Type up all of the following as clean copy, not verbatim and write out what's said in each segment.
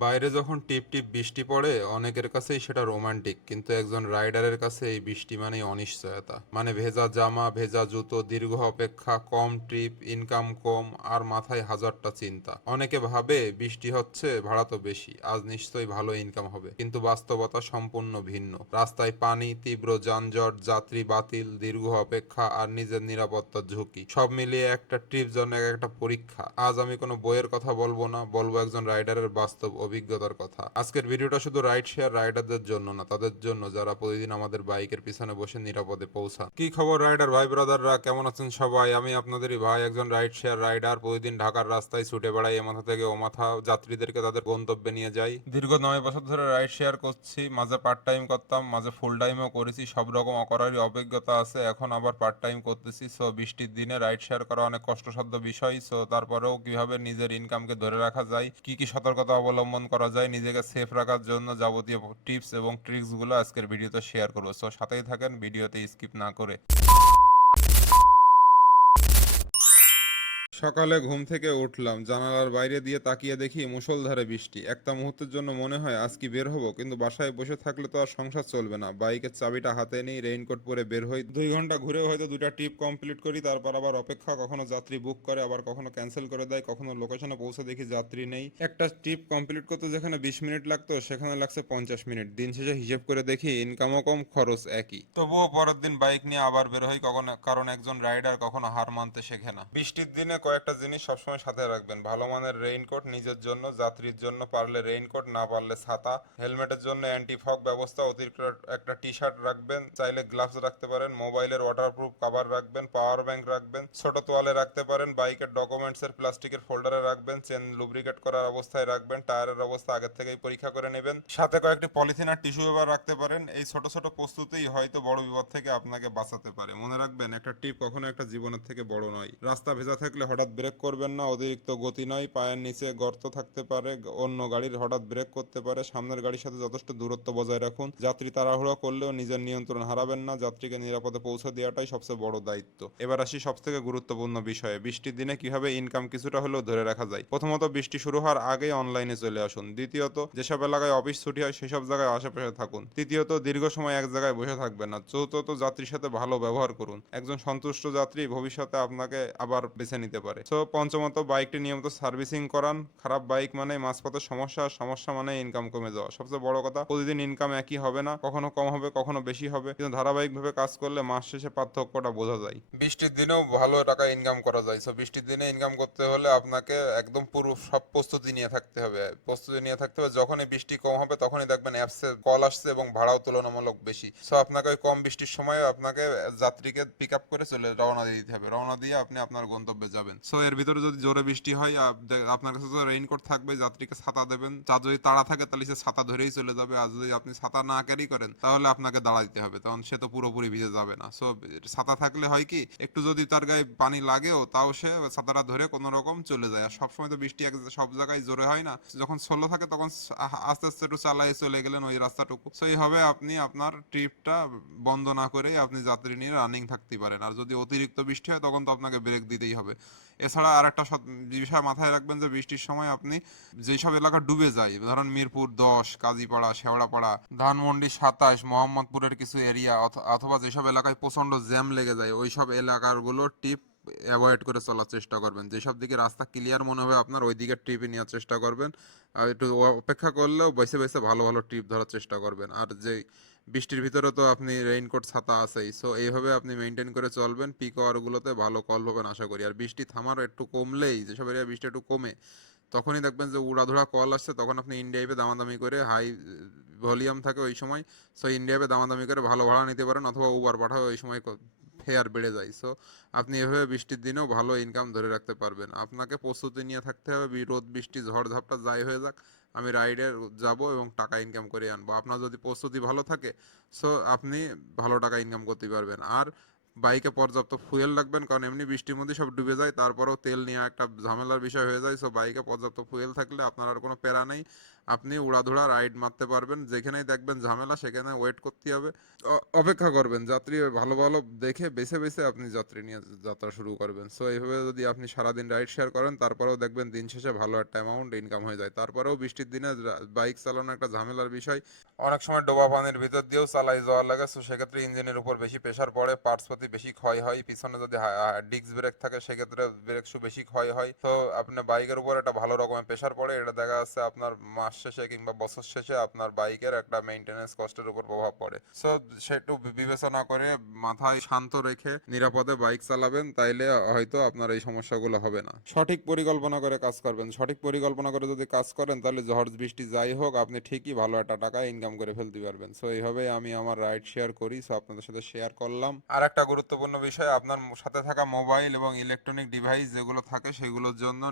বাইরে যখন টিপ টিপ বৃষ্টি পড়ে অনেকের কাছেই সেটা রোমান্টিক, কিন্তু একজন রাইডারের কাছে এই বৃষ্টি মানেই অনিশ্চয়তা। মানে ভেজা জামা, ভেজা জুতো, দীর্ঘ অপেক্ষা, কম ট্রিপ, ইনকাম কম, আর মাথায় হাজারটা চিন্তা। অনেকে ভাবে বৃষ্টি হচ্ছে, ভাড়া তো বেশি, আজ নিশ্চয়ই ভালো ইনকাম হবে, কিন্তু বাস্তবতা সম্পূর্ণ ভিন্ন। রাস্তায় পানি, তীব্র যানজট, যাত্রী বাতিল, দীর্ঘ অপেক্ষা, আর নিজের নিরাপত্তার ঝুঁকি, সব মিলিয়ে একটা ট্রিপ যেন একটা পরীক্ষা। আজ আমি কোনো বইয়ের কথা বলবো না, বলবো একজন রাইডারের বাস্তব অভিজ্ঞতার কথা। আজকের ভিডিওটা শুধু রাইড শেয়ার রাইডারদের জন্য না, তাদের জন্য যারা প্রতিদিন আমাদের বাইকের পিছনে বসে নিরাপদে পৌঁছান। কি খবর রাইডার ভাই ব্রাদাররা, কেমন আছেন সবাই? আমি আপনাদেরই ভাই, একজন রাইড শেয়ার রাইডার। প্রতিদিন ঢাকার রাস্তায় ছুটে বেড়াই, এ মাথা থেকে ও মাথা, যাত্রীদেরকে তাদের গন্তব্যে নিয়ে যাই। দীর্ঘ 9 বছর ধরে রাইড শেয়ার করছি। মাঝে পার্ট টাইম করতাম, মাঝে ফুল টাইমও করেছি, সব রকম অকরারই অভিজ্ঞতা আছে। এখন আবার পার্ট টাইম করতেছি। সো বৃষ্টির দিনে রাইড শেয়ার করা অনেক কষ্টসাধ্য বিষয়। সো তারপরেও কিভাবে নিজের ইনকামকে ধরে রাখা যায়, কি কি সতর্কতা অবলম্বন করা যায় নিজেকে সেফ রাখার জন্য, যাবতীয় টিপস এবং ট্রিক্স গুলো আজকের ভিডিওতে শেয়ার করবো। সো সাথেই থাকেন, ভিডিওতে স্কিপ না করে। সকালে ঘুম থেকে উঠলাম, জানালার বাইরে দিয়ে তাকিয়ে দেখি মুষলধারে বৃষ্টি। একটা মুহূর্তের জন্য মনে হয় আজ কি বের হব, কিন্তু বাসায় বসে থাকলে তো আর সংসার চলবে না। বাইকের চাবিটা হাতে নিই, রেইনকোট পরে বের হই। 2 ঘন্টা ঘুরেও হয়তো 2টা ট্রিপ কমপ্লিট করি, তারপর আবার অপেক্ষা। কখনো যাত্রী বুক করে, আবার কখনো ক্যান্সেল করে দেয়, কখনো লোকেশনে পৌঁছে দেখি যাত্রী নেই। একটা ট্রিপ কমপ্লিট করতে যেখানে 20 মিনিট লাগতো সেখানে লাগছে 50 মিনিট। দিন শেষে হিসেব করে দেখি ইনকামও কম, খরচ একই। তবুও পরের দিন বাইক নিয়ে আবার বের হই, কখনো, কারণ একজন রাইডার কখনো হার মানতে শেখে না। বৃষ্টির দিনে কয়েকটা জিনিস সবসময় সাথে রাখবেন: ভালো মানের রেইনকোট নিজের জন্য, যাত্রীর জন্য পারলে রেইনকোট, না পারলে ছাতা, হেলমেটের জন্য অ্যান্টি ফগ ব্যবস্থা, অতিরিক্ত একটা টি শার্ট রাখবেন, চাইলে গ্লাভস রাখতে পারেন, মোবাইলের ওয়াটারপ্রুফ কভার রাখবেন, পাওয়ার ব্যাংক রাখবেন, ছোট তোয়ালে রাখতে পারেন, বাইকের ডকুমেন্টস এর প্লাস্টিকের ফোল্ডারে রাখবেন, চেন লুব্রিকেট করার অবস্থায় রাখবেন, টায়ারের অবস্থা আগের থেকেই পরীক্ষা করে নেবেন, সাথে কয়েকটি পলিথিন আর টিস্যু পেপার রাখতে পারেন। এই ছোট ছোট প্রস্তুতিই হয়তো বড় বিপদ থেকে আপনাকে বাঁচাতে পারে। মনে রাখবেন, একটা ট্রিপ কখনো একটা জীবনের থেকে বড় নয়। রাস্তা ভেজা থাকলে হঠাৎ ব্রেক করবেন না, অতিরিক্ত গতি নয়, পায়ের নিচে গর্ত থাকতে পারে, অন্য গাড়ির হঠাৎ ব্রেক করতে পারে, সামনের গাড়ির সাথে যথেষ্ট দূরত্ব বজায় রাখুন। যাত্রী তাড়াহুড়ো করলেও নিজের নিয়ন্ত্রণ হারাবেন না, যাত্রীকে নিরাপদে পৌঁছে দেওয়াটাই সবচেয়ে বড় দায়িত্ব। এবার আসি সবথেকে গুরুত্বপূর্ণ বিষয়ে, বৃষ্টির দিনে কিভাবে ইনকাম কিছুটা হলেও ধরে রাখা যায়। প্রথমত, বৃষ্টি শুরু হওয়ার আগেই অনলাইনে চলে আসুন। দ্বিতীয়ত, যেসব এলাকায় অফিস ছুটি হয় সেসব জায়গায় আশেপাশে থাকুন। তৃতীয়ত, দীর্ঘ সময় এক জায়গায় বসে থাকবেন না। চতুর্থত, যাত্রীর সাথে ভালো ব্যবহার করুন। একজন সন্তুষ্ট যাত্রী ভবিষ্যতে আপনাকে আবার বেছে নিতে পারে। সো পঞ্চমত, বাইকটি নিয়মিত সার্ভিসিং করান। খারাপ বাইক মানে মাঝপথে সমস্যা, আর সমস্যা মানে ইনকাম কমে যাওয়া। সবচেয়ে বড় কথা, প্রতিদিন ইনকাম একই হবে না, কখনো কম হবে, কখনো বেশি হবে, কিন্তু ধারাবাহিকভাবে কাজ করলে মাস শেষে পার্থক্যটা বোঝা যায়। বৃষ্টির দিনেও ভালো টাকা ইনকাম করা যায়। সো বৃষ্টির দিনে ইনকাম করতে হলে আপনাকে একদম পুরো সব প্রস্তুতি নিয়ে থাকতে হবে। যখনই বৃষ্টি কম হবে তখনই দেখবেন অ্যাপসে কল আসছে এবং ভাড়াও তুলনামূলক বেশি। সো আপনাকে ওই কম বৃষ্টির সময় আপনাকে যাত্রীকে পিক আপ করে রওনা দিয়ে দিতে হবে। রওনা দিয়ে আপনি আপনার গন্তব্যে যাবেন। সো এর ভিতরে যদি জোরে বৃষ্টি হয়, আপনার কাছে তো রেইনকোট থাকবে, যাত্রীকে ছাতা দেবেন। তার যদি তাড়া থাকে তাহলে সে ছাতা ধরেই চলে যাবে, আর যদি আপনি ছাতা না ক্যারি করেন তাহলে আপনাকে দাঁড়া দিতে হবে, তখন সে তো পুরোপুরি ভিজে যাবে না। সো ছাতা থাকলে হয় কি, একটু যদি তার গায়ে পানি লাগেও তাও সে ছাতাটা ধরে কোনো রকম চলে যায়। আর সবসময় তো বৃষ্টি সব জায়গায় জোরে হয় না, যখন স্লো থাকে তখন আস্তে আস্তে একটু চালায় চলে গেলেন ওই রাস্তাটুকু। সো এইভাবে আপনি আপনার ট্রিপটা বন্ধ না করেই আপনি যাত্রী নিয়ে রানিং থাকতে পারেন। আর যদি অতিরিক্ত বৃষ্টি হয় তখন তো আপনাকে ব্রেক দিতেই হবে। এছাড়া আর একটা বিষয় মাথায় রাখবেন যে বৃষ্টির সময় আপনি যেসব এলাকা ডুবে যায়, ধরেন মিরপুর 10, কাজীপাড়া, শেওড়াপাড়া, ধানমন্ডি 27, মোহাম্মদপুরের কিছু এরিয়া, অথবা যেসব এলাকায় প্রচন্ড জ্যাম লেগে যায়, ওইসব এলাকাগুলো টিপ অ্যাভয়েড করে চলার চেষ্টা করবেন। যেসব দিকে রাস্তা ক্লিয়ার মনে হবে আপনার, ওই দিকে ট্রিপে নেওয়ার চেষ্টা করবেন। আর একটু অপেক্ষা করলেও বেছে বেছে ভালো ভালো ট্রিপ ধরার চেষ্টা করবেন। আর যে বৃষ্টির ভিতরে তো আপনি রেইনকোট ছাতা আছেই। সো এইভাবে আপনি মেনটেন করে চলবেন, পিক আওয়ারগুলোতে ভালো কল পাবেন আশা করি। আর বৃষ্টি থামার একটু কমলেই, যেসব এরিয়া বৃষ্টি একটু কমে, তখনই দেখবেন যে উড়াধুরা কল আসছে, তখন আপনি ইন্ডিয়া অ্যাপে দামাদামি করে, হাই ভলিউম থাকে ওই সময়, সো ইন্ডিয়া অ্যাপে দামাদামি করে ভালো ভাড়া নিতে পারেন, অথবা উবার পাঠাও, ওই সময় ফেয়ার বেড়ে যায়। সো আপনি এভাবে বৃষ্টির দিনেও ভালো ইনকাম ধরে রাখতে পারবেন। আপনাকে প্রস্তুতি নিয়ে থাকতে হবে, রোদ বৃষ্টি ঝড় ঝাপটা যাই হয়ে যাক, আমি রাইডে যাব এবং টাকা ইনকাম করে আনবো। আপনার যদি প্রস্তুতি ভালো থাকে, সো আপনি ভালো টাকা ইনকাম করতে পারবেন। আর বাইকে পর্যাপ্ত ফুয়েল রাখবেন, কারণ এমনি বৃষ্টির মধ্যে সব ডুবে যায়, তারপরেও তেল নেওয়া একটা ঝামেলার বিষয় হয়ে যায়। সো বাইকে পর্যাপ্ত ফুয়েল থাকলে আপনার আর কোনো প্যারা নেই। আপনি উড়াধুরা রাইড মারতে পারবেন, যেখানেই দেখবেন ঝামেলা সেখানে ওয়েট করতে হবে, অপেক্ষা করবেন, যাত্রী ভালো ভালো দেখে বেছে বেছে আপনি যাত্রী নিয়ে যাত্রা শুরু করবেন। সো এইভাবে যদি আপনি সারাদিন রাইড শেয়ার করেন, তারপরেও দেখবেন দিন শেষে ভালো একটা অ্যামাউন্ট ইনকাম হয়ে যায়। তারপরেও বৃষ্টির দিনে বাইক চালানো একটা ঝামেলার বিষয়, অনেক সময় ডোবা পানির ভিতর দিয়েও চালাই যাওয়া লাগে। সো সেক্ষেত্রে ইঞ্জিনের উপর বেশি প্রেশার পড়ে, পার্টস পাতি বেশি ক্ষয় হয়, পিছনে যদি ডিস্ক ব্রেক থাকে সেক্ষেত্রে ব্রেক শু বেশি ক্ষয় হয়। তো আপনার বাইকের উপর একটা ভালো রকমের প্রেশার পড়ে, এটা দেখা যাচ্ছে আপনার মাস শেষে কিংবা বছর শেষে আপনার বাইকের একটা মেইনটেনেন্স কস্টের উপর প্রভাব পড়ে। সো সেটু বিবেচনা করে মাথায় শান্ত রেখে নিরাপদে বাইক চালাবেন, তাইলে হয়তো আপনার এই সমস্যাগুলো হবে না। সঠিক পরিকল্পনা করে কাজ করবেন, সঠিক পরিকল্পনা করে যদি কাজ করেন তাহলে ঝড় বৃষ্টি যাই হোক আপনি ঠিকই ভালো একটা টাকা ইনকাম করে ফেলতে পারবেন। সো এইভাবে আমি আমার রাইড শেয়ার করি, সো আপনাদের সাথে শেয়ার করলাম। আর একটা গুরুত্বপূর্ণ বিষয়, আপনার সাথে থাকা মোবাইল এবং ইলেকট্রনিক ডিভাইস যেগুলো থাকে সেগুলোর জন্য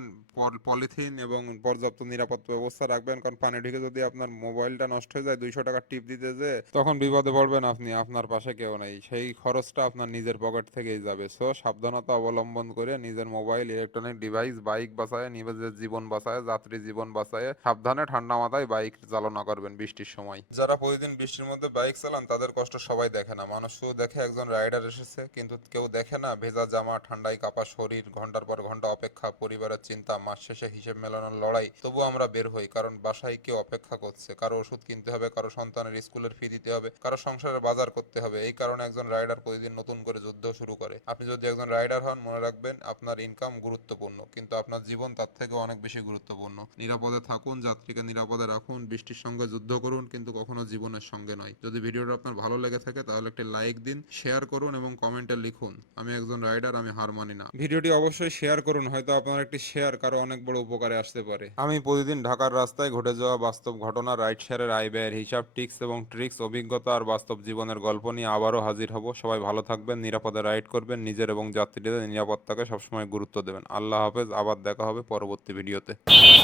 পলিথিন এবং পর্যাপ্ত নিরাপত্তা ব্যবস্থা রাখবেন, কারণ পানি ঢুকে যদি আপনার মোবাইলটা নষ্ট হয়ে যায় 200 টাকার টিপ দিতে যে তখন বিপদে পড়বেন আপনি, আপনার পাশে কেউ নেই, সেই খরচটা আপনার নিজের পকেট থেকেই যাবে। সো সাবধানতা অবলম্বন করে নিজের মোবাইল ইলেকট্রনিক ডিভাইস বাইক বাঁচায়, নিজের জীবন বাঁচায়, যাত্রী জীবন বাঁচায় সাবধানে ঠান্ডা মাথায় বাইক চালনা করবেন বৃষ্টির সময়। যারা প্রতিদিন বৃষ্টির মধ্যে বাইক চালান তাদের কষ্ট সবাই দেখে না, মানুষ শুধু দেখে একজন রাইডার এসেছে, কিন্তু কেউ দেখে না ভেজা জামা, ঠান্ডায় কাঁপা শরীর, ঘন্টার পর ঘন্টা অপেক্ষা, পরিবারের চিন্তা, মাস শেষে হিসেব মেলানোর লড়াই। তবু আমরা বের হই, কারণ বাসায় কেউ অপেক্ষা করছে, কারো ওষুধ কিনতে হবে, কারো সন্তানের স্কুলের ফি দিতে হবে, কারো সংসারের বাজার করতে হবে। এই কারণে একজন রাইডার প্রতিদিন নতুন করে যুদ্ধ শুরু করে। আপনি যদি একজন রাইডার হন, মনে রাখবেন আপনার ইনকাম গুরুত্বপূর্ণ, কিন্তু আপনার জীবন তার থেকে অনেক বেশি গুরুত্বপূর্ণ। নিরাপদে থাকুন, যাত্রীকে নিরাপদে রাখুন, বৃষ্টির সঙ্গে যুদ্ধ করুন, কিন্তু কখনো জীবনের সঙ্গে নয়। যদি ভিডিওটা আপনার ভালো লেগে থাকে তাহলে একটি লাইক দিন, শেয়ার করুন এবং কমেন্টে লিখুন আমি একজন রাইডার, আমি হার মানি না। ভিডিওটি অবশ্যই শেয়ার করুন, হয়তো আপনার একটি শেয়ার কারো অনেক বড় উপকারে আসতে পারে। আমি প্রতিদিন ঢাকার রাস্তায় ঘটে যাওয়া বাস্তব ঘটনা, রাইড শেয়ারের আয় ব্যয়ের হিসাব, টিক্স এবং ট্রিক্স, অভিজ্ঞতা আর বাস্তব জীবনের গল্প নিয়ে আবারও হাজির হব। সবাই ভালো থাকবেন, নিরাপদে রাইড করবেন, নিজের এবং যাত্রীদের নিরাপত্তাকে সবসময় গুরুত্ব দেবেন। আল্লাহ হাফেজ, আবার দেখা হবে পরবর্তী ভিডিওতে।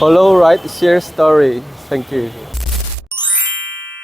Follow, write, share story. Thank you.